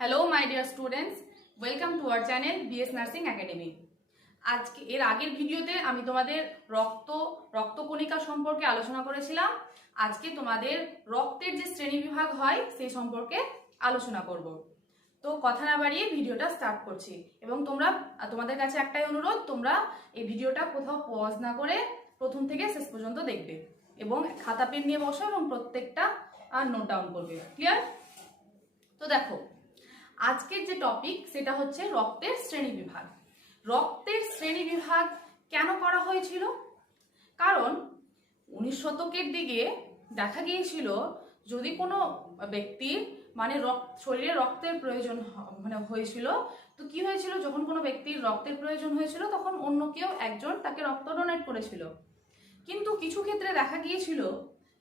Hello my dear students welcome to our channel BS nursing academy আজকে এর আগের ভিডিওতে আমি তোমাদের রক্ত রক্তকণিকা সম্পর্কে আলোচনা করেছিলাম আজকে তোমাদের রক্তের যে শ্রেণী বিভাগ হয় সেই সম্পর্কে আলোচনা করব তো কথা না বাড়িয়ে ভিডিওটা স্টার্ট করছি এবং তোমরা তোমাদের কাছে একটাই অনুরোধ তোমরা এই ভিডিওটা কোথাও পজ না করে প্রথম থেকে শেষ পর্যন্ত দেখবে এবং খাতা পেন নিয়ে বসো এবং প্রত্যেকটা নোট ডাউন করবে ক্লিয়ার তো দেখো আজকের যে টপিক সেটা হচ্ছে রক্তের শ্রেণী বিভাগ রক্তের শ্রেণী বিভাগ কেন করা হয়েছিল কারণ উনিশ শতকের দিকে দেখা গিয়েছিল যদি কোনো ব্যক্তির মানে রক্ত শরীরে রক্তের প্রয়োজন মানে হয়েছিল তো কি হয়েছিল যখন কোনো ব্যক্তির রক্তের প্রয়োজন হয়েছিল তখন অন্য কেউ একজন তাকে রক্ত ডোনেট করেছিল কিন্তু কিছু ক্ষেত্রে দেখা গিয়েছিল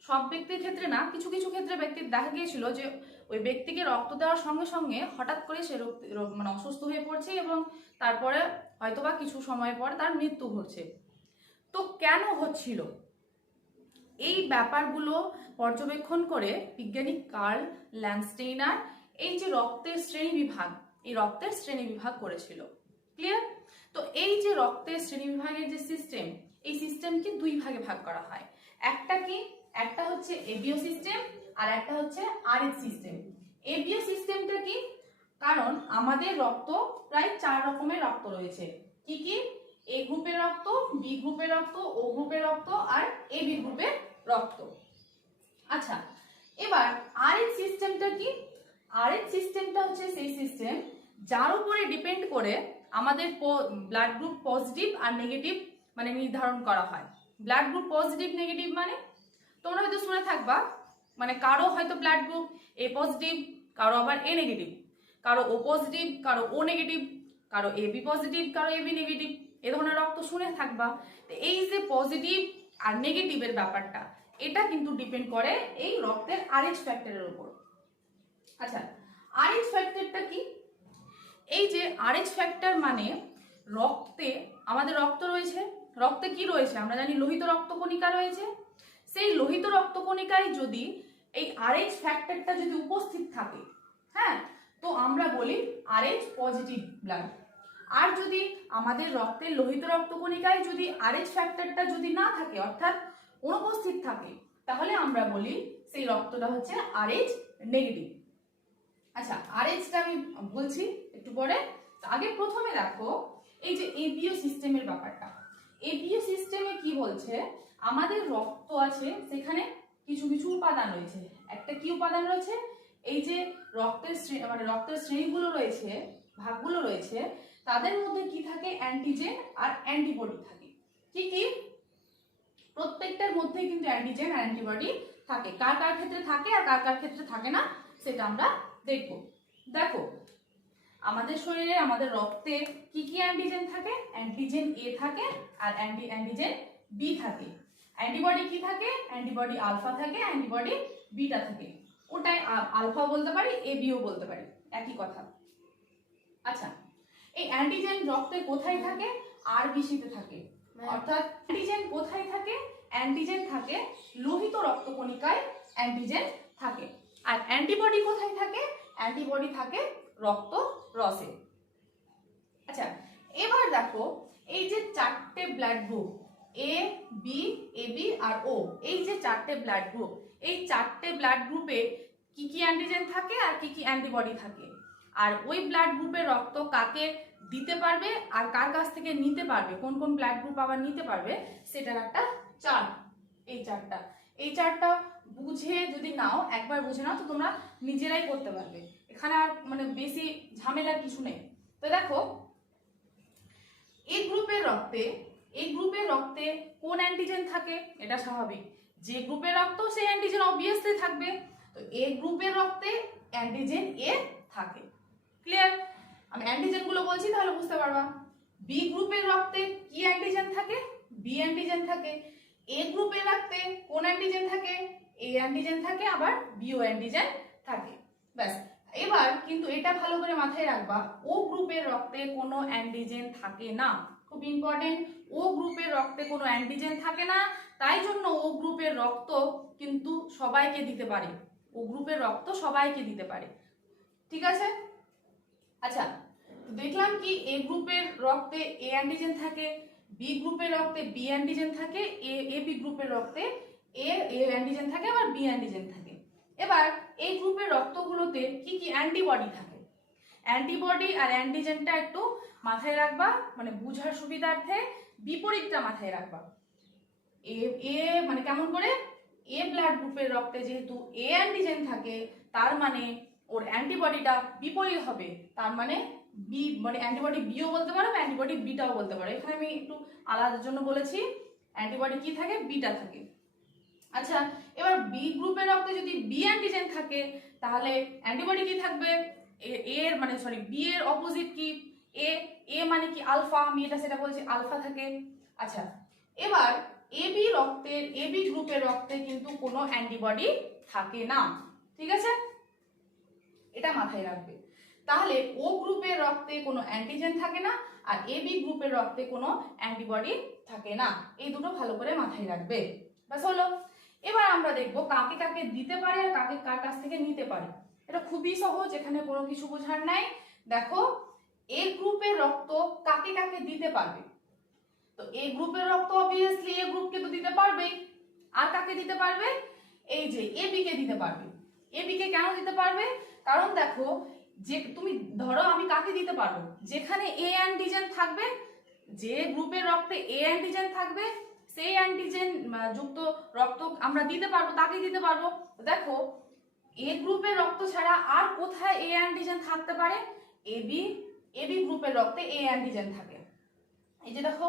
সব ব্যক্তির ক্ষেত্রে না কিছু কিছু ক্ষেত্রে ব্যক্তির দেখা গিয়েছিল যে ওই ব্যক্তিকে রক্ত দেওয়ার সঙ্গে সঙ্গে হঠাৎ করে সে মানে অসুস্থ হয়ে পড়ছে এবং তারপরে হয়তোবা কিছু সময় পর তার মৃত্যু হচ্ছে তো কেন হচ্ছিল এই ব্যাপারগুলো পর্যবেক্ষণ করে বিজ্ঞানী কার্ল ল্যান্ডস্টেইনার এই যে রক্তের শ্রেণী বিভাগ এই রক্তের শ্রেণী বিভাগ করেছিল ক্লিয়ার তো এই যে রক্তের শ্রেণী বিভাগের যে সিস্টেম এই সিস্টেমকে দুই ভাগে ভাগ করা হয় একটা কি একটা হচ্ছে এবিও সিস্টেম আর একটা হচ্ছে আরএস সিস্টেম এবিও সিস্টেমটা কি কারণ আমাদের রক্ত প্রায় চার রকমের রক্ত রয়েছে কি কি এ গ্রুপের রক্ত বি গ্রুপের রক্ত ও গ্রুপের রক্ত আর এ বি গ্রুপের রক্ত আচ্ছা এবার আরএস সিস্টেমটা কি আরএস সিস্টেমটা হচ্ছে সেই সিস্টেম যার উপরে ডিপেন্ড করে আমাদের ব্লাড গ্রুপ পজিটিভ আর নেগেটিভ মানে নির্ধারণ করা হয় ব্লাড গ্রুপ পজিটিভ নেগেটিভ মানে তোমরা হয়তো শুনে থাকবা মানে কারো হয়তো ব্লাড গ্রুপ এ পজিটিভ কারো আবার এ নেগেটিভ কারো ও পজিটিভ কারো ও নেগেটিভ কারো এ বি পজিটিভ কারো এ বি নেগেটিভ এ ধরনের রক্ত শুনে থাকবা তো এই যে পজিটিভ আর নেগেটিভের ব্যাপারটা এটা কিন্তু ডিপেন্ড করে এই রক্তের আরএইচ ফ্যাক্টরের উপর আচ্ছা আরএইচ ফ্যাক্টরটা কি এই যে আরএইচ ফ্যাক্টর মানে রক্তে আমাদের রক্ত রয়েছে রক্তে কি রয়েছে আমরা জানি লোহিত রক্ত কণিকা রয়েছে সেই লোহিত রক্তকণিকায় যদি এই আরএইচ ফ্যাক্টরটা যদি উপস্থিত থাকে হ্যাঁ তো আমরা বলি আরএইচ পজিটিভ ব্লাড আর যদি আমাদের রক্তের লোহিত রক্তকণিকায় যদি আরএইচ ফ্যাক্টরটা যদি না থাকে অর্থাৎ অনুপস্থিত থাকে তাহলে আমরা বলি সেই রক্তটা হচ্ছে আরএইচ নেগেটিভ আচ্ছা আরএইচটা আমি বলছি একটু পরে আগে প্রথমে দেখো এই যে এবিও সিস্টেমের ব্যাপারটা এবিও সিস্টেমে কি বলছে আমাদের রক্ত আছে সেখানে কিছু কিছু উপাদান রয়েছে একটা কি উপাদান রয়েছে এই যে রক্তের মানে রক্তের শ্রেণীগুলো রয়েছে ভাগগুলো রয়েছে তাদের মধ্যে কি থাকে অ্যান্টিজেন আর অ্যান্টিবডি থাকে কি কি প্রত্যেকটার মধ্যে কিন্তু অ্যান্টিজেন আর অ্যান্টিবডি থাকে কার কার ক্ষেত্রে থাকে আর কার কার ক্ষেত্রে থাকে না সেটা আমরা দেখব দেখো আমাদের শরীরে আমাদের রক্তে কি কি অ্যান্টিজেন থাকে অ্যান্টিজেন এ থাকে আর অ্যান্টি অ্যান্টিজেন বি থাকে অ্যান্টিবডি কি থাকে অ্যান্টিবডি আলফা থাকে অ্যান্টিবডি বিটা থাকে ওটাই আলফা বলতে পারি এ বিও বলতে পারি একই কথা আচ্ছা এই অ্যান্টিজেন রক্তে কোথায় থাকে আর বিসিতে থাকে হ্যাঁ। অর্থাৎ অ্যান্টিজেন কোথায় থাকে অ্যান্টিজেন থাকে লোহিত রক্তকণিকায় অ্যান্টিজেন থাকে আর অ্যান্টিবডি কোথায় থাকে অ্যান্টিবডি থাকে রক্ত রসে আচ্ছা এবার দেখো এই যে চারটে blood group A B B R O এই যে চারটে ব্লাড গ্রুপ এই চারটে ব্লাড গ্রুপে কি কি অ্যান্টিজেন থাকে আর কি কি অ্যান্টিবডি থাকে আর ওই ব্লাড গ্রুপের রক্ত কাকে দিতে পারবে আর কার কাছ থেকে নিতে পারবে কোন কোন ব্লাড গ্রুপ আবার নিতে পারবে সেটার একটা চার্ট এই চারটা এই চারটা বুঝে যদি নাও একবার বুঝে নাও তো তোমরা নিজেরাই করতে পারবে এখানে আর মানে বেশি ঝামেলার কিছু নেই তো দেখো এই গ্রুপের রক্তে এই গ্রুপে রক্তে কোন অ্যান্টিজেন থাকে এটা স্বাভাবিক যে গ্রুপে রক্ত সেই অ্যান্টিজেন অবভিয়াসলি থাকবে তো এ গ্রুপের রক্তে অ্যান্টিজেন এ থাকে ক্লিয়ার আমি অ্যান্টিজেনগুলো বলছি তাহলে বুঝতে পারবা বি গ্রুপের রক্তে কি অ্যান্টিজেন থাকে বি অ্যান্টিজেন থাকে এ গ্রুপে রক্তে কোন অ্যান্টিজেন থাকে এ অ্যান্টিজেন থাকে আবার বিও অ্যান্টিজেন থাকে ব্যাস এবার কিন্তু এটা ভালো করে মাথায় রাখবা ও গ্রুপের রক্তে কোনো অ্যান্টিজেন থাকে না খুব ইম্পর্টেন্ট ও গ্রুপের রক্তে কোনো অ্যান্টিজেন থাকে না তাই জন্য ও গ্রুপের রক্ত কিন্তু সবাইকে দিতে পারে ও গ্রুপের রক্ত সবাইকে দিতে পারে ঠিক আছে আচ্ছা দেখলাম কি এ গ্রুপের রক্তে এ অ্যান্টিজেন থাকে বি গ্রুপের রক্তে বি অ্যান্টিজেন থাকে এ এ বি গ্রুপের রক্তে এ এ অ্যান্টিজেন থাকে আবার বি অ্যান্টিজেন থাকে এবার এই গ্রুপের রক্তগুলোতে কি কি অ্যান্টিবডি থাকে অ্যান্টিবডি আর অ্যান্টিজেনটা একটু মাথায় রাখবা মানে বুঝার সুবিধার্থে বিপরীতটা মাথায় রাখবা এ এ মানে কেমন করে এ ব্লাড গ্রুপের রক্তে যেহেতু এ অ্যান্টিজেন থাকে তার মানে ওর অ্যান্টিবডিটা বিপরীত হবে তার মানে বি মানে অ্যান্টিবডি বিও বলতে পারো অ্যান্টিবডি বিটাও বলতে পারো এখানে আমি একটু আলাদার জন্য বলেছি অ্যান্টিবডি কি থাকে বিটা থাকে আচ্ছা এবার বি গ্রুপের রক্তে যদি বি অ্যান্টিজেন থাকে তাহলে অ্যান্টিবডি কি থাকবে এর মানে সরি বি এর অপোজিট কি এ এ মানে কি আলফা আমি এটা সেটা বলছি আলফা থাকে আচ্ছা এবার এবি রক্তের এবি গ্রুপের রক্তে কিন্তু কোনো অ্যান্টিবডি থাকে না ঠিক আছে এটা মাথায় রাখবে তাহলে ও গ্রুপের রক্তে কোনো অ্যান্টিজেন থাকে না আর এবি গ্রুপের রক্তে কোনো অ্যান্টিবডি থাকে না এই দুটো ভালো করে মাথায় রাখবে ব্যাস হলো এবার আমরা দেখব কাকে কাকে দিতে পারে আর কাকে কার কাছ থেকে নিতে পারে এটা খুবই সহজ এখানে কোনো কিছু বোঝার নাই দেখো এ গ্রুপের রক্ত কাকে কাকে দিতে পারবে তো এ গ্রুপের রক্ত অবভিয়াসলি এ গ্রুপকে তো দিতে পারবে আর কাকে দিতে পারবে এই যে এবি কে দিতে পারবে এবি কে কেন দিতে পারবে কারণ দেখো যে তুমি ধরো আমি কাকে দিতে পারবো যেখানে এ অ্যান্টিজেন থাকবে যে গ্রুপের রক্তে এ অ্যান্টিজেন থাকবে সেই অ্যান্টিজেন যুক্ত রক্ত আমরা দিতে পারবো তাকে দিতে পারবো দেখো এ গ্রুপের রক্ত ছাড়া আর কোথায় এ অ্যান্টিজেন থাকতে পারে এবি এবি গ্রুপের রক্তে এ অ্যান্টিজেন থাকে এই যে দেখো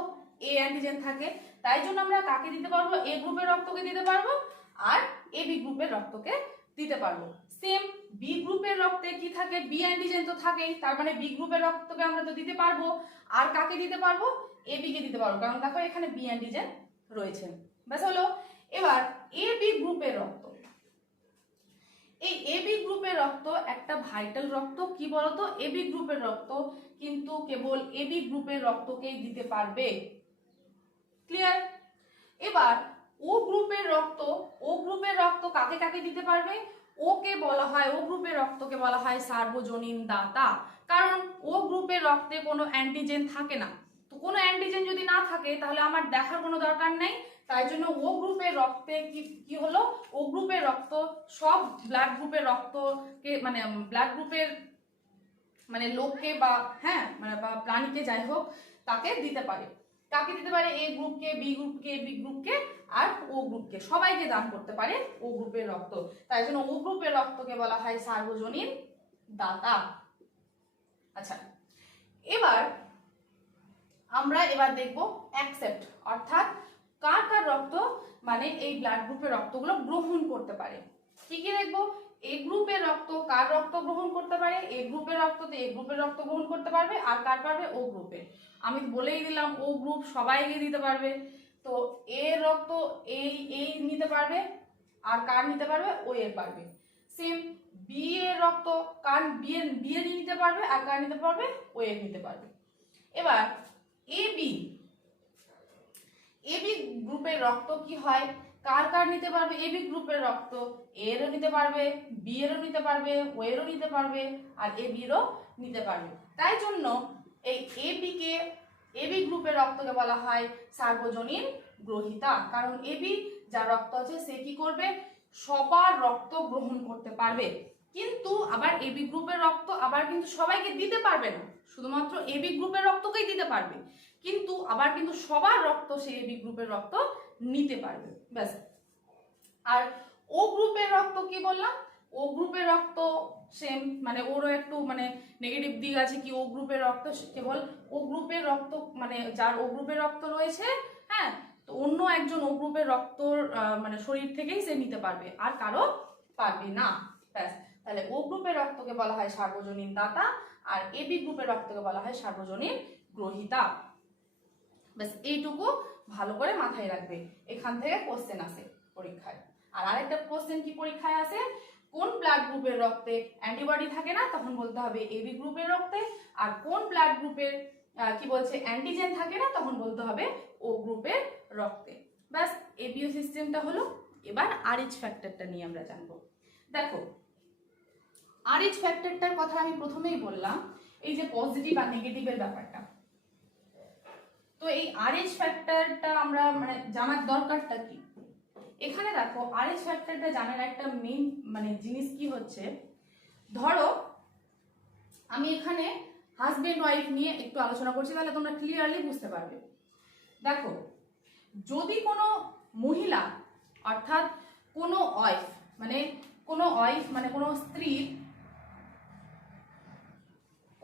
এ অ্যান্টিজেন থাকে তাই জন্য আমরা কাকে দিতে পারবো এ গ্রুপের রক্তকে দিতে পারবো আর এ বি গ্রুপের রক্তকে দিতে পারবো সেম বি গ্রুপের রক্তে কি থাকে বি অ্যান্টিজেন তো থাকেই তার মানে বি গ্রুপের রক্তকে আমরা তো দিতে পারবো আর কাকে দিতে পারবো এ বিকে দিতে পারবো কারণ দেখো এখানে বি অ্যান্টিজেন রয়েছে ব্যাস হলো এবার এ বি গ্রুপের রক্ত এই এবি গ্রুপের রক্ত একটা ভাইটাল রক্ত কি বলতো এবি গ্রুপের রক্ত কিন্তু কেবল এবি গ্রুপের রক্তকেই দিতে পারবে ক্লিয়ার এবার ও গ্রুপের রক্ত ও গ্রুপের রক্ত কাকে কাকে দিতে পারবে ওকে বলা হয় ও গ্রুপের রক্তকে বলা হয় সার্বজনীন দাতা কারণ ও গ্রুপের রক্তে কোনো অ্যান্টিজেন থাকে না তো কোনো অ্যান্টিজেন যদি না থাকে তাহলে আমার দেখার কোনো দরকার নেই তাই জন্য ও গ্রুপের রক্তে কি কি হলো ও গ্রুপের রক্ত সব ব্লাড গ্রুপের রক্তকে মানে ব্লাড গ্রুপের মানে লোককে বা হ্যাঁ মানে বা প্রাণীকে যাই হোক তাকে দিতে পারে কাকে দিতে পারে এ গ্রুপকে বি গ্রুপকে বি গ্রুপকে আর ও গ্রুপকে সবাইকে দান করতে পারে ও গ্রুপের রক্ত তাই জন্য ও গ্রুপের রক্তকে বলা হয় সার্বজনীন দাতা আচ্ছা এবার আমরা এবার দেখব অ্যাকসেপ্ট অর্থাৎ কার কার রক্ত মানে এই ব্লাড গ্রুপের রক্তগুলো গ্রহণ করতে পারে কি কি দেখবো এ গ্রুপের রক্ত কার রক্ত গ্রহণ করতে পারে এ গ্রুপের রক্ত তো এ গ্রুপের রক্ত গ্রহণ করতে পারবে আর কার পারবে ও গ্রুপে আমি বলেই দিলাম ও গ্রুপ সবাইকে দিতে পারবে তো এ রক্ত এই এই নিতে পারবে আর কার নিতে পারবে ও এর পারবে সেম বি এর রক্ত কার বি এর বি এর নিতে পারবে আর কার নিতে পারবে ও এর নিতে পারবে এবার এ বি গ্রুপের রক্ত কি হয় কার কার নিতে পারবে এবি গ্রুপের রক্ত এরও নিতে পারবে বি এরও নিতে পারবে ও এরও নিতে পারবে আর এ বিরও নিতে পারবে তাই জন্য এই এ কে এবি গ্রুপের রক্তকে বলা হয় সার্বজনীন গ্রহিতা কারণ এবি যার রক্ত আছে সে কি করবে সবার রক্ত গ্রহণ করতে পারবে কিন্তু আবার এবি গ্রুপের রক্ত আবার কিন্তু সবাইকে দিতে পারবে না শুধুমাত্র এবি গ্রুপের রক্তকেই দিতে পারবে কিন্তু আবার কিন্তু সবার রক্ত সে এবি গ্রুপের রক্ত নিতে পারবে ব্যাস আর ও গ্রুপের রক্ত কি বললাম ও গ্রুপের রক্ত সেম মানে ওরও একটু মানে নেগেটিভ দিক আছে কি ও গ্রুপের রক্ত কেবল ও গ্রুপের রক্ত মানে যার ও গ্রুপের রক্ত রয়েছে হ্যাঁ তো অন্য একজন ও গ্রুপের রক্ত মানে শরীর থেকেই সে নিতে পারবে আর কারো পারবে না ব্যাস তাহলে ও গ্রুপের রক্তকে বলা হয় সার্বজনীন দাতা আর এবি গ্রুপের রক্তকে বলা হয় সার্বজনীন গ্রহিতা ব্যাস এইটুকু ভালো করে মাথায় রাখবে এখান থেকে কোশ্চেন আসে পরীক্ষায় আর আরেকটা কোশ্চেন কি পরীক্ষায় আসে কোন ব্লাড গ্রুপের রক্তে অ্যান্টিবডি থাকে না তখন বলতে হবে এবি গ্রুপের রক্তে আর কোন ব্লাড গ্রুপের কি বলছে অ্যান্টিজেন থাকে না তখন বলতে হবে ও গ্রুপের রক্তে ব্যাস এবিও সিস্টেমটা হলো এবার আরএইচ ফ্যাক্টরটা নিয়ে আমরা জানব দেখো আরএইচ ফ্যাক্টরটার কথা আমি প্রথমেই বললাম এই যে পজিটিভ আর নেগেটিভের ব্যাপারটা তো এই আরএস ফ্যাক্টরটা আমরা মানে জানার দরকারটা কি এখানে দেখো আরএস ফ্যাক্টরটা জানার একটা মেন মানে জিনিস কি হচ্ছে ধরো আমি এখানে হাজবেন্ড ওয়াইফ নিয়ে একটু আলোচনা করছি তাহলে তোমরা ক্লিয়ারলি বুঝতে পারবে দেখো যদি কোনো মহিলা অর্থাৎ কোনো ওয়াইফ মানে কোনো ওয়াইফ মানে কোনো স্ত্রীর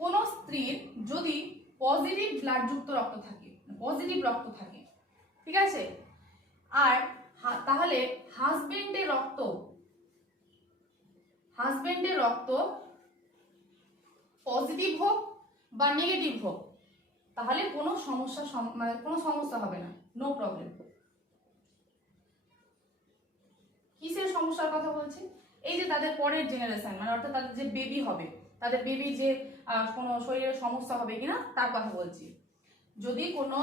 কোনো স্ত্রীর যদি পজিটিভ ব্লাডযুক্ত রক্ত থাকে পজিটিভ রক্ত থাকে ঠিক আছে আর তাহলে হাজবেন্ডের রক্ত হাজবেন্ডের রক্ত পজিটিভ হোক বা নেগেটিভ হোক তাহলে কোনো সমস্যা মানে কোনো সমস্যা হবে না নো প্রবলেম কিসের সমস্যার কথা বলছি এই যে তাদের পরের জেনারেশন মানে অর্থাৎ তাদের যে বেবি হবে তাদের বেবি যে কোনো শরীরের সমস্যা হবে কিনা তার কথা বলছি যদি কোনো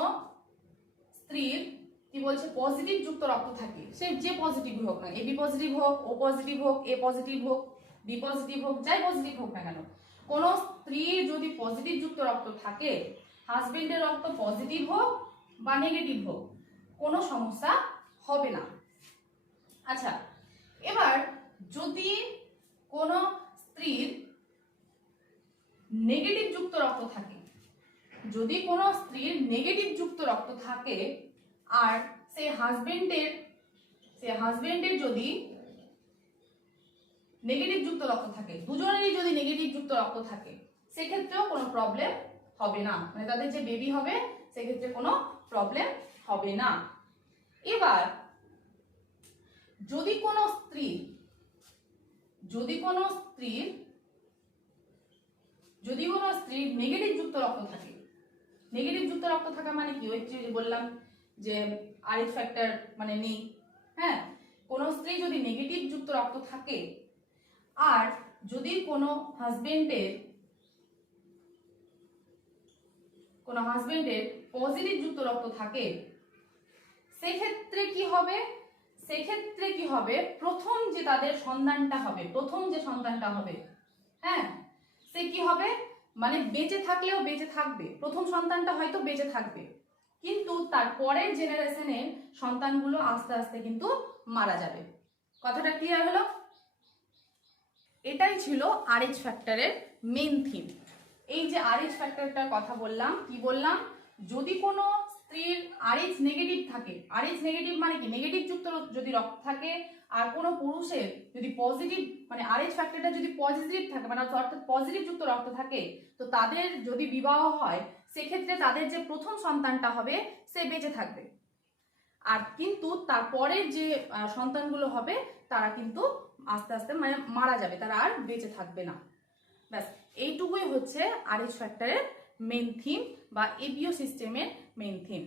স্ত্রীর কি বলছে পজিটিভ যুক্ত রক্ত থাকে সে যে পজিটিভ হোক না এবি পজিটিভ হোক ও পজিটিভ হোক এ পজিটিভ হোক বি পজিটিভ হোক যাই পজিটিভ হোক না কেন কোন স্ত্রীর যদি পজিটিভ যুক্ত রক্ত থাকে হাজবেন্ডের রক্ত পজিটিভ হোক বা নেগেটিভ হোক কোনো সমস্যা হবে না আচ্ছা এবার যদি কোনো স্ত্রীর নেগেটিভ যুক্ত রক্ত থাকে যদি কোনো স্ত্রীর নেগেটিভ যুক্ত রক্ত থাকে আর সে হাজবেন্ডের সে হাজবেন্ডের যদি নেগেটিভ যুক্ত রক্ত থাকে দুজনেরই যদি নেগেটিভ যুক্ত রক্ত থাকে সেক্ষেত্রেও কোনো প্রবলেম হবে না মানে তাদের যে বেবি হবে সেক্ষেত্রে কোনো প্রবলেম হবে না এবার যদি কোনো স্ত্রী যদি কোনো স্ত্রীর যদি কোনো স্ত্রীর নেগেটিভ যুক্ত রক্ত থাকে নেগেটিভ যুক্ত রক্ত থাকা মানে কি ওই বললাম যে আরএস ফ্যাক্টর মানে নেই হ্যাঁ কোনো স্ত্রী যদি নেগেটিভ যুক্ত রক্ত থাকে আর যদি কোনো হাজবেন্ডের কোনো হাজবেন্ডের পজিটিভ যুক্ত রক্ত থাকে সেক্ষেত্রে কি হবে সেক্ষেত্রে কি হবে প্রথম যে তাদের সন্তানটা হবে প্রথম যে সন্তানটা হবে হ্যাঁ সে কি হবে মানে বেঁচে থাকলেও বেঁচে থাকবে প্রথম সন্তানটা হয়তো বেঁচে থাকবে কিন্তু তার পরের জেনারেশনের সন্তানগুলো আস্তে আস্তে কিন্তু মারা যাবে কথাটা ক্লিয়ার হলো এটাই ছিল আরএচ ফ্যাক্টরের মেন থিম এই যে আরএচ ফ্যাক্টরটার কথা বললাম কি বললাম যদি কোনো স্ত্রীর আরএচ নেগেটিভ থাকে আরএচ নেগেটিভ মানে কি নেগেটিভ যুক্ত যদি রক্ত থাকে আর কোনো পুরুষের যদি পজিটিভ মানে আরএইচ ফ্যাক্টরটা যদি পজিটিভ থাকে মানে অর্থাৎ পজিটিভ যুক্ত রক্ত থাকে তো তাদের যদি বিবাহ হয় সেক্ষেত্রে তাদের যে প্রথম সন্তানটা হবে সে বেঁচে থাকবে আর কিন্তু তারপরের যে সন্তানগুলো হবে তারা কিন্তু আস্তে আস্তে মানে মারা যাবে তারা আর বেঁচে থাকবে না ব্যাস এইটুকুই হচ্ছে আরএইচ ফ্যাক্টরের মেন থিম বা এবিও সিস্টেমের মেন থিম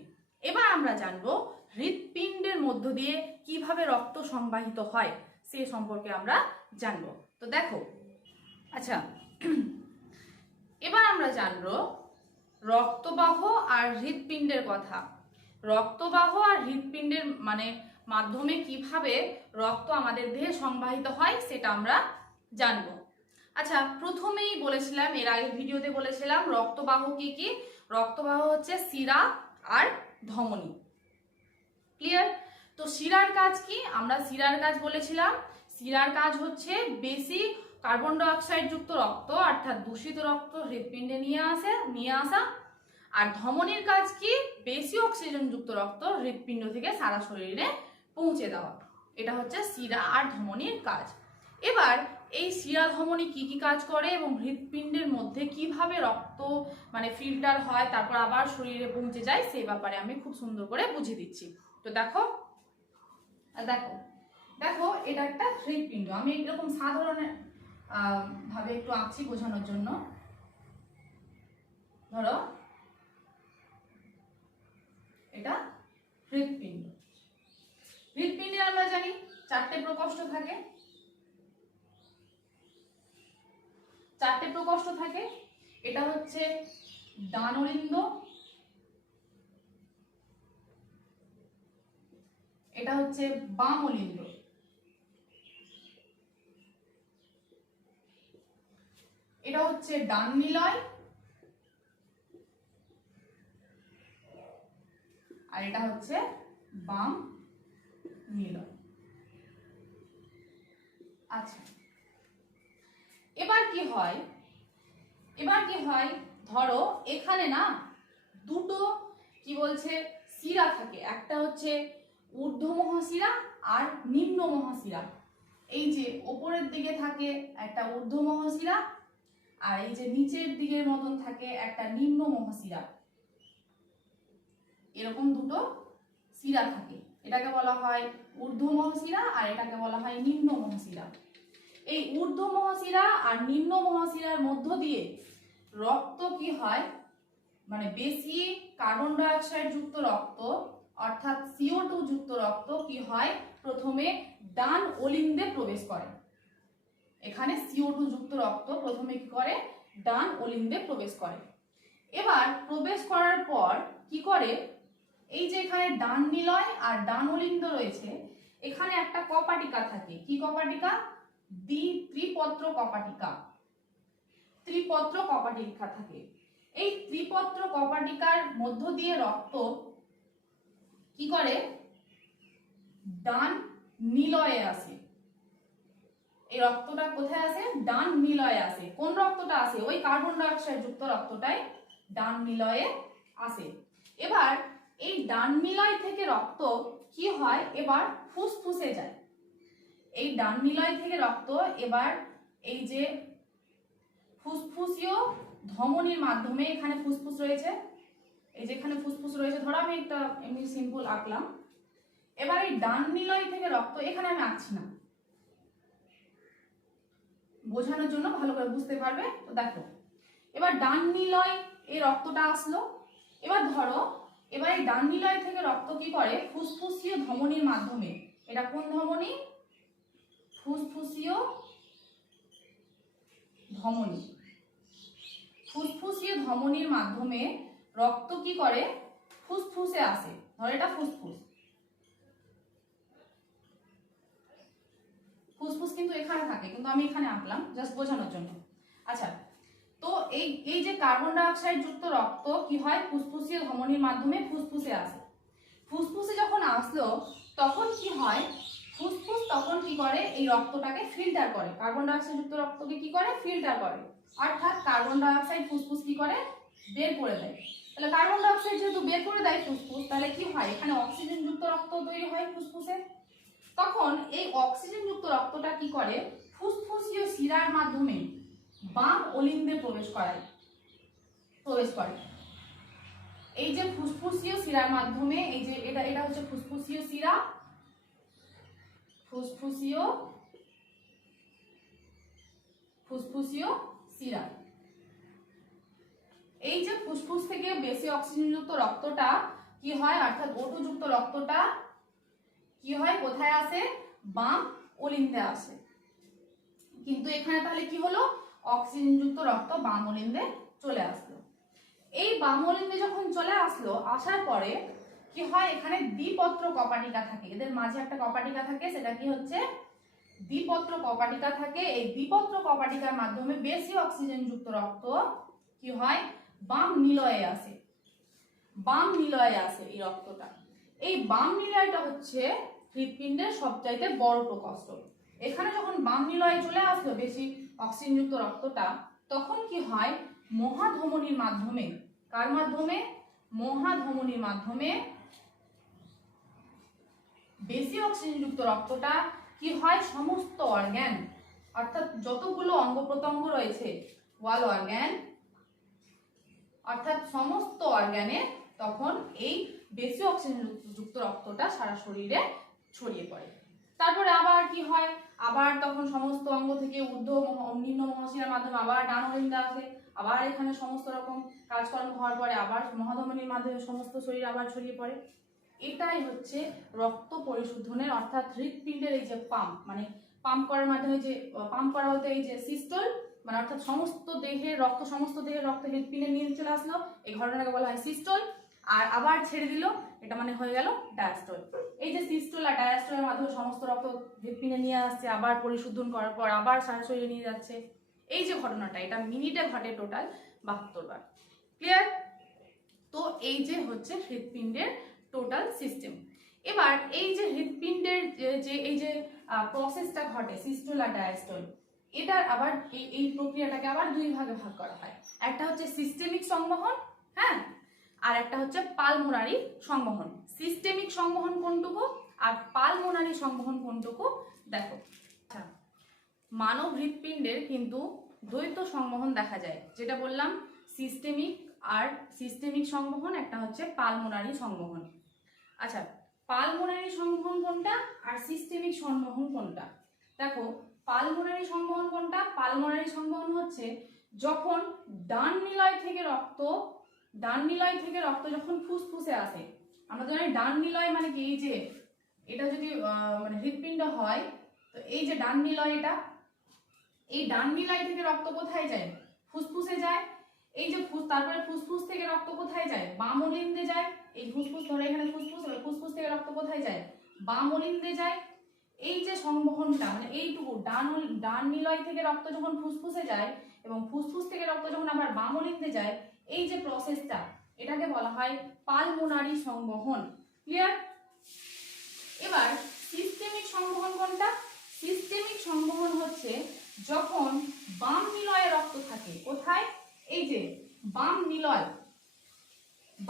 এবার আমরা জানবো হৃৎপিণ্ডের মধ্য দিয়ে কিভাবে রক্ত সংবাহিত হয় সে সম্পর্কে আমরা জানব তো দেখো আচ্ছা এবার আমরা জানব রক্তবাহ আর হৃৎপিণ্ডের কথা রক্তবাহ আর হৃৎপিণ্ডের মানে মাধ্যমে কিভাবে রক্ত আমাদের দেহে সংবাহিত হয় সেটা আমরা জানব আচ্ছা প্রথমেই বলেছিলাম এর আগের ভিডিওতে বলেছিলাম রক্তবাহ কি কি রক্তবাহ হচ্ছে শিরা আর ধমনী ক্লিয়ার তো শিরার কাজ কি আমরা শিরার কাজ বলেছিলাম শিরার কাজ হচ্ছে বেশি কার্বন ডাইঅক্সাইড যুক্ত রক্ত অর্থাৎ দূষিত রক্ত হৃদপিণ্ডে নিয়ে আসে নিয়ে আসা আর ধমনির কাজ কি বেশি অক্সিজেন যুক্ত রক্ত হৃদপিণ্ড থেকে সারা শরীরে পৌঁছে দেওয়া এটা হচ্ছে শিরা আর ধমনির কাজ এবার এই শিরা ধমনি কি কি কাজ করে এবং হৃদপিণ্ডের মধ্যে কিভাবে রক্ত মানে ফিল্টার হয় তারপর আবার শরীরে পৌঁছে যায় সেই ব্যাপারে আমি খুব সুন্দর করে বুঝিয়ে দিচ্ছি তো দেখো দেখো দেখো এটা একটা হৃৎপিণ্ড আমি এরকম সাধারণের ভাবে একটু আঁকছি বোঝানোর জন্য ধরো এটা হৃৎপিণ্ড হৃৎপিণ্ডে আমরা জানি চারটে প্রকোষ্ঠ থাকে চারটে প্রকোষ্ঠ থাকে এটা হচ্ছে দানলিন্দ এটা হচ্ছে বাম এটা হচ্ছে ডান নিলয় আর এটা হচ্ছে বাম নিলয় আচ্ছা এবার কি হয় এবার কি হয় ধরো এখানে না দুটো কি বলছে শিরা থাকে একটা হচ্ছে ঊর্ধ্ব মহাশিরা আর নিম্ন মহাশিরা এই যে ওপরের দিকে থাকে একটা ঊর্ধ্ব মহাশিরা আর এই যে নিচের দিকের মতন থাকে একটা নিম্ন মহাশিরা এরকম দুটো শিরা থাকে এটাকে বলা হয় ঊর্ধ্ব মহাশিরা আর এটাকে বলা হয় নিম্ন মহাশিরা এই ঊর্ধ্ব মহাশিরা আর নিম্ন মহাশিরার মধ্য দিয়ে রক্ত কি হয় মানে বেশি কার্বন ডাইঅক্সাইড যুক্ত রক্ত অর্থাৎ সিও টু যুক্ত রক্ত কি হয় প্রথমে ডান ওলিন্দে প্রবেশ করে এখানে সিও টু যুক্ত রক্ত প্রথমে কি করে ডান ওলিন্দে প্রবেশ করে এবার প্রবেশ করার পর কি করে এই যে এখানে ডান নিলয় আর ডান ওলিন্দ রয়েছে এখানে একটা কপাটিকা থাকে কি কপাটিকা দ্বি ত্রিপত্র কপাটিকা ত্রিপত্র কপাটিকা থাকে এই ত্রিপত্র কপাটিকার মধ্য দিয়ে রক্ত কি করে ডান নিলয়ে আসে এই রক্তটা কোথায় আসে ডান নিলয়ে আসে কোন রক্তটা আসে ওই কার্বন ডাইঅক্সাইড যুক্ত রক্তটাই ডান নিলয়ে আসে এবার এই ডান নিলয় থেকে রক্ত কি হয় এবার ফুসফুসে যায় এই ডান নিলয় থেকে রক্ত এবার এই যে ফুসফুসীয় ধমনির মাধ্যমে এখানে ফুসফুস রয়েছে এই যেখানে ফুসফুস রয়েছে ধরো আমি একটা এমনি সিম্পল আঁকলাম এবার এই ডান নিলয় থেকে রক্ত এখানে আমি আঁকছি না বোঝানোর জন্য ভালো করে বুঝতে পারবে তো দেখো এবার ডান নিলয় এই রক্তটা আসলো এবার ধরো এবার এই ডান নিলয় থেকে রক্ত কি করে ফুসফুসীয় ধমনীর মাধ্যমে এটা কোন ধমনী ফুসফুসীয় ধমনী ফুসফুসীয় ধমনীর মাধ্যমে রক্ত কি করে ফুসফুসে আসে ধর এটা ফুসফুস ফুসফুস কিন্তু এখানে থাকে কিন্তু আমি এখানে আঁকলাম জাস্ট বোঝানোর জন্য আচ্ছা তো এই এই যে কার্বন ডাইঅক্সাইড যুক্ত রক্ত কি হয় ফুসফুসীয় ধমনির মাধ্যমে ফুসফুসে আসে ফুসফুসে যখন আসলো তখন কি হয় ফুসফুস তখন কি করে এই রক্তটাকে ফিল্টার করে কার্বন ডাইঅক্সাইড যুক্ত রক্তকে কি করে ফিল্টার করে অর্থাৎ কার্বন ডাইঅক্সাইড ফুসফুস কি করে বের করে দেয় তাহলে কার্বন ডাইঅক্সাইড যেহেতু বের করে দেয় ফুসফুস তাহলে কি হয় এখানে অক্সিজেনযুক্ত রক্ত তৈরি হয় ফুসফুসে তখন এই অক্সিজেনযুক্ত রক্তটা কি করে ফুসফুসীয় শিরার মাধ্যমে বাম অলিন্দে প্রবেশ করে প্রবেশ করে এই যে ফুসফুসীয় শিরার মাধ্যমে এই যে এটা এটা হচ্ছে ফুসফুসীয় শিরা ফুসফুসীয় ফুসফুসীয় শিরা এই যে ফুসফুস থেকে বেশি অক্সিজেনযুক্ত রক্তটা কি হয় অর্থাৎ ওটুযুক্ত রক্তটা কি হয় কোথায় আসে বাম ওলিন্দে আসে কিন্তু এখানে তাহলে কি হলো অক্সিজেনযুক্ত রক্ত বাম ওলিন্দে চলে আসলো এই বাম ওলিন্দে যখন চলে আসলো আসার পরে কি হয় এখানে দ্বিপত্র কপাটিকা থাকে এদের মাঝে একটা কপাটিকা থাকে সেটা কি হচ্ছে দ্বিপত্র কপাটিকা থাকে এই দ্বিপত্র কপাটিকার মাধ্যমে বেশি অক্সিজেনযুক্ত রক্ত কি হয় বাম নিলয়ে আসে বাম নিলয়ে আসে এই রক্তটা এই বাম নিলয়টা হচ্ছে হৃৎপিণ্ডের সবচাইতে বড় প্রকষ্ট এখানে যখন বাম নিলয়ে চলে আসলো বেশি অক্সিজেনযুক্ত রক্তটা তখন কি হয় মহাধমনির মাধ্যমে কার মাধ্যমে মহাধমনির মাধ্যমে বেশি অক্সিজেনযুক্ত রক্তটা কি হয় সমস্ত অর্গ্যান অর্থাৎ যতগুলো অঙ্গ প্রত্যঙ্গ রয়েছে ওয়াল অর্গ্যান অর্থাৎ সমস্ত অর্গানে তখন এই বেশি অক্সিজেন যুক্ত রক্তটা সারা শরীরে ছড়িয়ে পড়ে তারপরে আবার কি হয় আবার তখন সমস্ত অঙ্গ থেকে ঊর্ধ্ব নিম্ন মহাশিরার মাধ্যমে আবার ডানহরিন্দা আসে আবার এখানে সমস্ত রকম কাজকর্ম হওয়ার পরে আবার মহাধমনির মাধ্যমে সমস্ত শরীর আবার ছড়িয়ে পড়ে এটাই হচ্ছে রক্ত পরিশোধনের অর্থাৎ হৃৎপিণ্ডের এই যে পাম্প মানে পাম্প করার মাধ্যমে যে পাম্প করা হতে এই যে সিস্টল মানে অর্থাৎ সমস্ত দেহের রক্ত সমস্ত দেহের রক্ত হৃদপিণ্ডে নিয়ে চলে আসলো এই ঘটনাকে বলা হয় সিস্টল আর আবার ছেড়ে দিল এটা মানে হয়ে গেল ডায়াস্টল এই যে সিস্টল আর ডায়াস্টলের মাধ্যমে সমস্ত রক্ত হৃদপিণ্ডে নিয়ে আসছে আবার পরিশোধন করার পর আবার সারা শরীরে নিয়ে যাচ্ছে এই যে ঘটনাটা এটা মিনিটে ঘটে টোটাল বাহাত্তর বার ক্লিয়ার তো এই যে হচ্ছে হৃদপিণ্ডের টোটাল সিস্টেম এবার এই যে হৃদপিণ্ডের যে এই যে প্রসেসটা ঘটে সিস্টল আর ডায়াস্টল এটার আবার এই এই প্রক্রিয়াটাকে আবার দুই ভাগে ভাগ করা হয় একটা হচ্ছে সিস্টেমিক সংবহন হ্যাঁ আর একটা হচ্ছে পালমোনারি সংবহন সিস্টেমিক সংবহন কোনটুকু আর পালমোনারি সংবহন কোনটুকু দেখো আচ্ছা মানব হৃৎপিণ্ডের কিন্তু দ্বৈত সংবহন দেখা যায় যেটা বললাম সিস্টেমিক আর সিস্টেমিক সংবহন একটা হচ্ছে পালমোনারি সংবহন আচ্ছা পালমোনারি সংবহন কোনটা আর সিস্টেমিক সংবহন কোনটা দেখো পালমোনারি সংবহন কোনটা পালমোনারি সংবহন হচ্ছে যখন ডান নিলয় থেকে রক্ত ডান নিলয় থেকে রক্ত যখন ফুসফুসে আসে আমরা জানি ডান নিলয় মানে কি এই যে এটা যদি মানে হৃৎপিণ্ড হয় তো এই যে ডান নিলয় এটা এই ডান নিলয় থেকে রক্ত কোথায় যায় ফুসফুসে যায় এই যে ফুস তারপরে ফুসফুস থেকে রক্ত কোথায় যায় বামলিন্দে যায় এই ফুসফুস ধরে এখানে ফুসফুস ফুসফুস থেকে রক্ত কোথায় যায় বাম যায় এই যে সংবহনটা মানে এইটুকু ডান ডান নিলয় থেকে রক্ত যখন ফুসফুসে যায় এবং ফুসফুস থেকে রক্ত যখন আবার বামলিতে যায় এই যে প্রসেসটা এটাকে বলা হয় পালমোনারি সংবহন ক্লিয়ার এবার সিস্টেমিক সংবহন কোনটা সিস্টেমিক সংবহন হচ্ছে যখন বাম নিলয়ে রক্ত থাকে কোথায় এই যে বাম নিলয়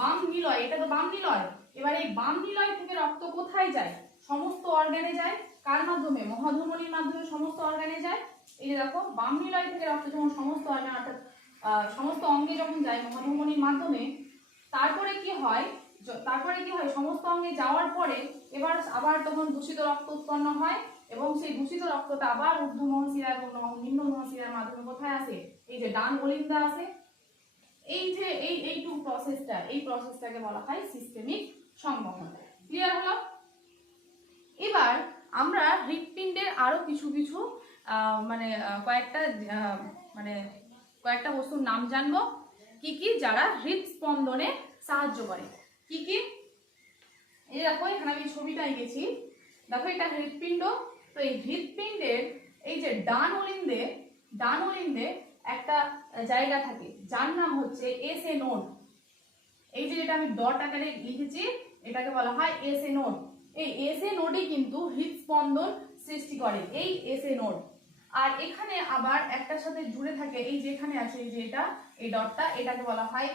বাম নিলয় এটা তো বাম নিলয় এবার এই বাম নিলয় থেকে রক্ত কোথায় যায় সমস্ত অর্গানে যায় কার মাধ্যমে মহাধমনির মাধ্যমে সমস্ত অর্গানে যায় এই যে দেখো বাম নিলয় থেকে রক্ত যখন সমস্ত অর্গান অর্থাৎ সমস্ত অঙ্গে যখন যায় মহাধমনির মাধ্যমে তারপরে কি হয় তারপরে কি হয় সমস্ত অঙ্গে যাওয়ার পরে এবার আবার তখন দূষিত রক্ত উৎপন্ন হয় এবং সেই দূষিত রক্তটা আবার উর্ধু মহাশিরা এবং নিম্ন মহাশিরার মাধ্যমে কোথায় আসে এই যে ডান অলিন্দা আসে এই যে এই এই টু প্রসেসটা এই প্রসেসটাকে বলা হয় সিস্টেমিক সংবহন ক্লিয়ার হলো এবার আমরা হৃৎপিণ্ডের আরও কিছু কিছু মানে কয়েকটা মানে কয়েকটা বস্তুর নাম জানবো কি কি যারা হৃদস্পন্দনে সাহায্য করে কি কি এই দেখো এখানে আমি ছবিটা এঁকেছি দেখো এটা হৃৎপিণ্ড তো এই হৃৎপিণ্ডের এই যে ডান অলিন্দে ডান অলিন্দে একটা জায়গা থাকে যার নাম হচ্ছে এস এ নোড এই যে যেটা আমি ডট আকারে লিখেছি এটাকে বলা হয় এস এ নোড এই এস এ নোডে কিন্তু হৃদস্পন্দন সৃষ্টি করে এই এস এ নোড আর এখানে আবার একটার সাথে জুড়ে থাকে এই যেখানে আছে এই যে এটা এই ডটটা এটাকে বলা হয়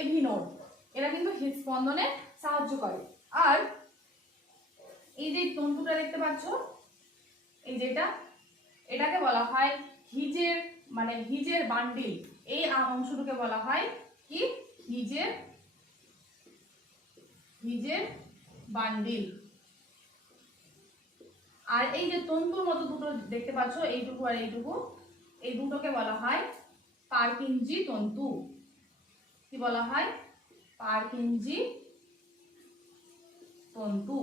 এভি নোড এরা কিন্তু হৃদস্পন্দনে সাহায্য করে আর এই যে তন্তুটা দেখতে পাচ্ছ এই যেটা এটাকে বলা হয় হিজের মানে হিজের বান্ডিল এই অংশটুকে বলা হয় কি হিজের হিজের বান্ডিল আর এই যে তন্তুর মতো দুটো দেখতে পাচ্ছ এইটুকু আর এইটুকু এই দুটোকে বলা হয় পার্কিংজি তন্তু কি বলা হয় পার্কিংজি তন্তু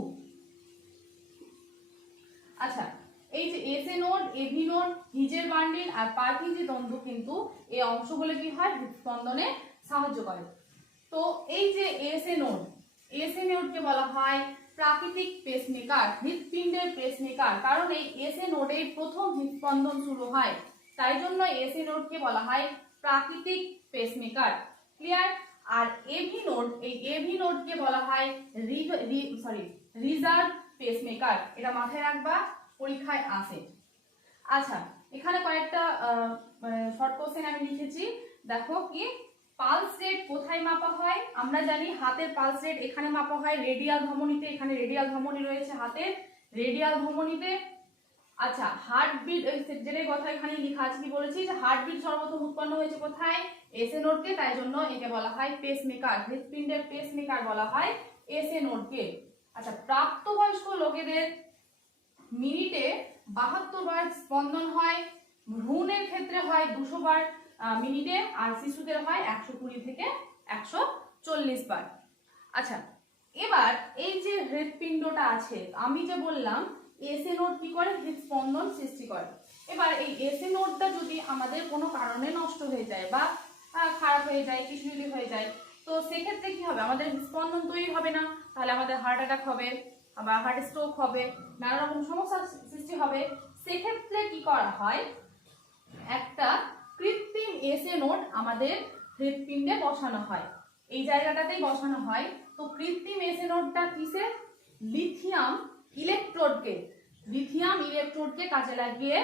এসএ নোড এভি নোড হিজের বান্ডিল আর পার্কিং যে দ্বন্দ্ব কিন্তু এই অংশগুলো কি হয় হৃদস্পন্দনে সাহায্য করে তো এই যে এসএ নোড এসএ নোডকে বলা হয় প্রাকৃতিক পেসমেকার হৃৎপিণ্ডের পেসমেকার কারণ এই এসএ নোডে প্রথম হৃদস্পন্দন শুরু হয় তাই জন্য এসএ নোডকে বলা হয় প্রাকৃতিক পেসমেকার ক্লিয়ার আর এভি নোড এই এভি নোডকে বলা হয় রি সরি রিজার্ভ পেসমেকার এটা মাথায় রাখবা পরীক্ষায় আসে আচ্ছা এখানে কয়েকটা শর্ট কোশ্চেন মানে আমি লিখেছি দেখো কি পালস রেট কোথায় মাপা হয় আমরা জানি হাতের পালস রেট এখানে মাপা হয় রেডিয়াল ধমনীতে এখানে রেডিয়াল ধমনী রয়েছে হাতের রেডিয়াল ধমনীতে আচ্ছা হার্টবিট যেটাই কথা এখানে লেখা আছে কি বলেছি যে হার্টবিট সর্বপ্রথম উৎপন্ন হয়েছে কোথায় এ নোটকে তাই জন্য একে বলা হয় পেসমেকার হৃৎপিণ্ডের পেসমেকার বলা হয় এ নোটকে আচ্ছা প্রাপ্তবয়স্ক লোকেদের মিনিটে বাহাত্তর বার স্পন্দন হয় ভ্রূণের ক্ষেত্রে হয় দুশো বার মিনিটে আর শিশুদের হয় একশো কুড়ি থেকে একশো চল্লিশ বার আচ্ছা এবার এই যে হৃৎপিণ্ডটা আছে আমি যে বললাম এসে নোট কি করে হৃদস্পন্দন সৃষ্টি করে এবার এই এসে নোটটা যদি আমাদের কোনো কারণে নষ্ট হয়ে যায় বা খারাপ হয়ে যায় কিছু যদি হয়ে যায় তো সেক্ষেত্রে কি হবে আমাদের স্পন্দন তৈরি হবে না তাহলে আমাদের হার্ট অ্যাটাক হবে বা হার্ট স্ট্রোক হবে নানা রকম সমস্যার সৃষ্টি হবে সেক্ষেত্রে কি করা হয় একটা কৃত্রিম এসে নোট আমাদের হৃৎপিণ্ডে বসানো হয় এই জায়গাটাতেই বসানো হয় তো কৃত্রিম এসে নোটটা কিসে লিথিয়াম ইলেকট্রোডকে লিথিয়াম ইলেকট্রোডকে কাজে লাগিয়ে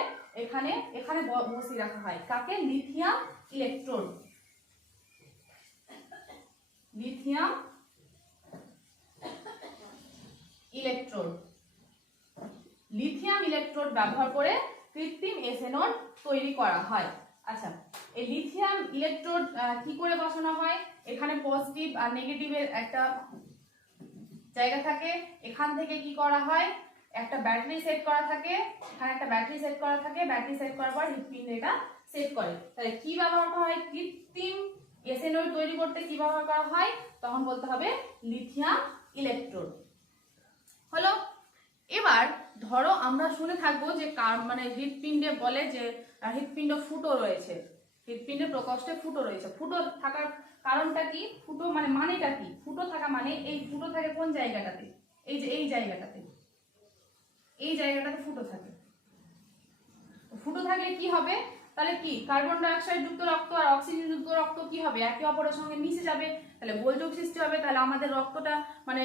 এখানে এখানে বসিয়ে রাখা হয় কাকে lithium electrode lithium electrode lithium electrode ব্যবহার করে কৃত্রিম এসেনন তৈরি করা হয় আচ্ছা এই লিথিয়াম ইলেকট্রোড কি করে বসানো হয় এখানে পজিটিভ আর নেগেটিভের একটা জায়গা থাকে এখান থেকে কি করা হয় একটা ব্যাটারি সেট করা থাকে এখানে একটা ব্যাটারি সেট করা থাকে ব্যাটারি সেট করার পর হৃৎপিণ্ড এটা সেট করে তাহলে কি ব্যবহার করা হয় কৃত্রিম এসেনোর তৈরি করতে কি ব্যবহার করা হয় তখন বলতে হবে লিথিয়াম ইলেকট্রোড হলো এবার ধরো আমরা শুনে থাকবো যে কার মানে হৃদপিণ্ডে বলে যে হৃদপিণ্ড ফুটো রয়েছে হৃৎপিণ্ডে প্রকোষ্ঠে ফুটো রয়েছে ফুটো থাকার কারণটা কি ফুটো মানে মানেটা কি ফুটো থাকা মানে এই ফুটো থাকে কোন জায়গাটাতে এই যে এই জায়গাটাতে এই জায়গাটাতে ফুটো থাকে ফুটো থাকলে কি হবে তাহলে কি কার্বন ডাইঅক্সাইড যুক্ত রক্ত আর অক্সিজেন যুক্ত রক্ত কি হবে একে অপরের সঙ্গে মিশে যাবে তাহলে গোলযোগ সৃষ্টি হবে তাহলে আমাদের রক্তটা মানে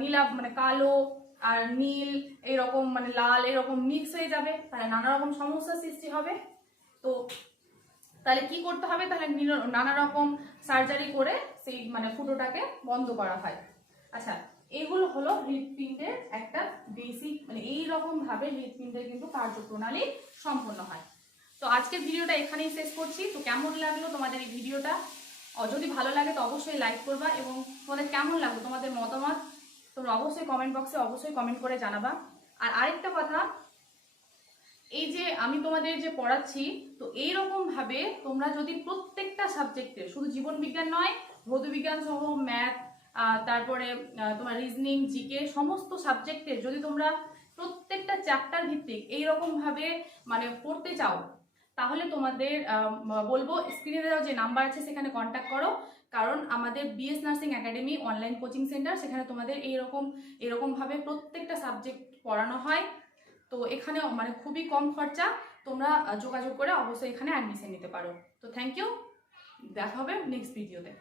নীলা মানে কালো আর নীল এরকম মানে লাল এরকম মিক্স হয়ে যাবে তাহলে নানা রকম সমস্যার সৃষ্টি হবে তো তাহলে কি করতে হবে তাহলে নানা রকম সার্জারি করে সেই মানে ফুটোটাকে বন্ধ করা হয় আচ্ছা এগুলো হলো হৃদপিণ্ডের একটা বেসিক মানে এই ভাবে হৃৎপিণ্ডের কিন্তু কার্যপ্রণালী সম্পন্ন হয় তো আজকের ভিডিওটা এখানেই শেষ করছি তো কেমন লাগলো তোমাদের এই ভিডিওটা যদি ভালো লাগে তো অবশ্যই লাইক করবা এবং তোমাদের কেমন লাগলো তোমাদের মতামত তোমরা অবশ্যই কমেন্ট বক্সে অবশ্যই কমেন্ট করে জানাবা আর আরেকটা কথা এই যে আমি তোমাদের যে পড়াচ্ছি তো এইরকমভাবে তোমরা যদি প্রত্যেকটা সাবজেক্টে শুধু জীবন বিজ্ঞান নয় ভৌতবিজ্ঞান সহ ম্যাথ তারপরে তোমার রিজনিং জিকে সমস্ত সাবজেক্টে যদি তোমরা প্রত্যেকটা চ্যাপ্টার ভিত্তিক এইরকমভাবে মানে পড়তে চাও তাহলে তোমাদের বলবো স্ক্রিনে দেওয়া যে নাম্বার আছে সেখানে কন্ট্যাক্ট করো কারণ আমাদের BS nursing academy online coaching centre সেখানে তোমাদের এইরকম এরকমভাবে প্রত্যেকটা সাবজেক্ট পড়ানো হয় তো এখানে মানে খুবই কম খরচা তোমরা যোগাযোগ করে অবশ্যই এখানে অ্যাডমিশন নিতে পারো তো থ্যাংক ইউ দেখা হবে নেক্সট ভিডিওতে